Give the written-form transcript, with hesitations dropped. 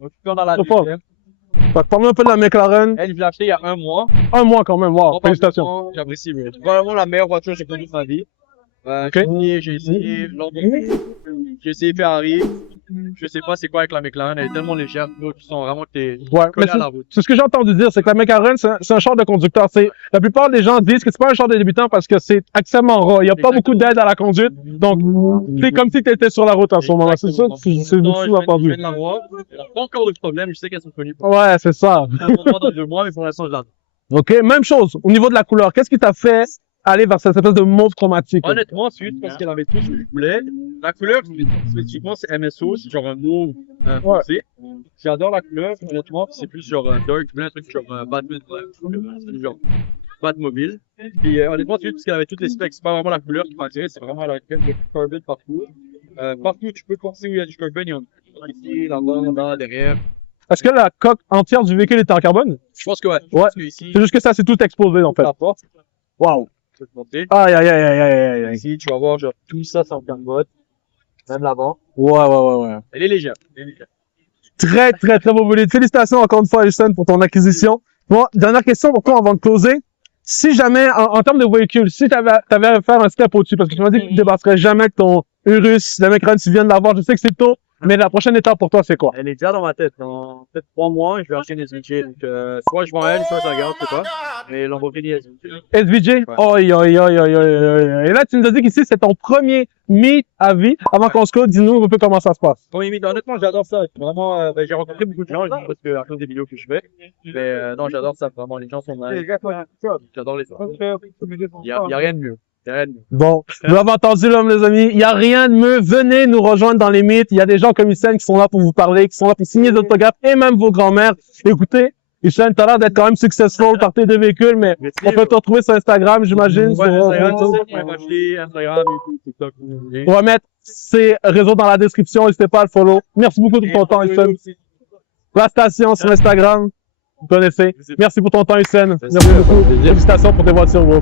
Donc, je suis dans la Trop fort. deuxième. Fait que parle-moi un peu de la McLaren. Elle, je l'ai acheté il y a un mois. Un mois quand même, wow, félicitations. Probablement, j'apprécie, mais c'est probablement la meilleure voiture que j'ai connue de ma vie. Ok. J'ai essayé Lamborghini, j'ai essayé Ferrari. Je sais pas c'est quoi avec la McLaren, elle est tellement légère, tu sens vraiment que t'es Ouais, mais collé à la route. c'est ce que j'ai entendu dire, c'est que la McLaren, c'est un char de conducteur. La plupart des gens disent que c'est pas un char de débutant parce que c'est extrêmement rare. Il n'y a pas beaucoup d'aide à la conduite. Donc, c'est comme si tu étais sur la route en ce moment. C'est ça, c'est beaucoup Je entendu. viens de la voir, elle a pas encore de problème, je sais qu'elles sont connues pour Ouais, c'est ça. ça. Dans 2 mois, mais pour l'instant, je l'attends. OK, même chose. Au niveau de la couleur, qu'est-ce qui t'a fait aller vers cette espèce de mauve chromatique? Honnêtement, c'est juste parce qu'elle avait tout ce que je voulais. La couleur, spécifiquement, c'est MSO, c'est genre un mauve foncé. J'adore la couleur, honnêtement, c'est plus genre dark, je voulais un truc genre Batman, c'est genre Batmobile. Puis honnêtement, c'est juste parce qu'elle avait toutes les specs, c'est pas vraiment la couleur qui m'a attiré, c'est vraiment la crème de carbone partout. Partout, tu peux penser où il y a du carbone, il y en a ici, là-bas, là, derrière. Est-ce que la coque entière du véhicule est en carbone? Je pense que ouais. Je Ouais. pense que ici, C'est juste que ça, c'est tout exposé, en fait. la porte, Wow. je vais te montrer. Aïe, aïe, aïe, aïe, aïe, aïe. Ici, tu vas voir, genre, tout ça, c'est en carbone. Même l'avant. Ouais. Elle est légère. Elle est légère. Très, très, très beau bolide. Félicitations encore une fois, Houston, pour ton acquisition. Bon, dernière question pour toi avant de closer. Si jamais, en termes de véhicule, si t'avais à faire un step au-dessus, parce que tu m'as dit que tu ne dépasserais jamais avec ton Urus, la McLaren, tu viens de l'avoir, je sais que c'est tôt, mais la prochaine étape pour toi, c'est quoi? Elle est déjà dans ma tête. Dans peut-être 3 mois, je vais acheter une SVJ. Donc, soit je vends elle, soit je la garde, je sais pas. Mais Lamborghini SVJ. SVJ? Ouais. Oi. Et là, tu nous as dit qu'ici, c'est ton premier meet à vie. Avant qu'on se code, dis-nous un peu comment ça se passe. Premier mythe, honnêtement, j'adore ça. Vraiment, j'ai rencontré beaucoup de gens, parce que à cause des vidéos que je fais. Mais non, j'adore ça. Vraiment, les gens sont nice. J'adore les gens. Il y a rien de mieux. Il y a rien de mieux. Bon, vous avez entendu l'homme, les amis. Il n'y a rien de mieux. Venez nous rejoindre dans les mythes. Il y a des gens comme Hussein qui sont là pour vous parler, qui sont là pour signer des autographes et même vos grands-mères. Écoutez, Hussein, t'as l'air d'être quand même successful par tes deux véhicules, mais on peut te retrouver sur Instagram, j'imagine. Ouais, Instagram, YouTube, TikTok. On va mettre ces réseaux dans la description. N'hésitez pas à le follow. Merci beaucoup de ton temps, Hussein. La station sur Instagram. Vous connaissez. Merci pour ton temps, Hussein. Merci beaucoup. Félicitations pour tes voitures, bro.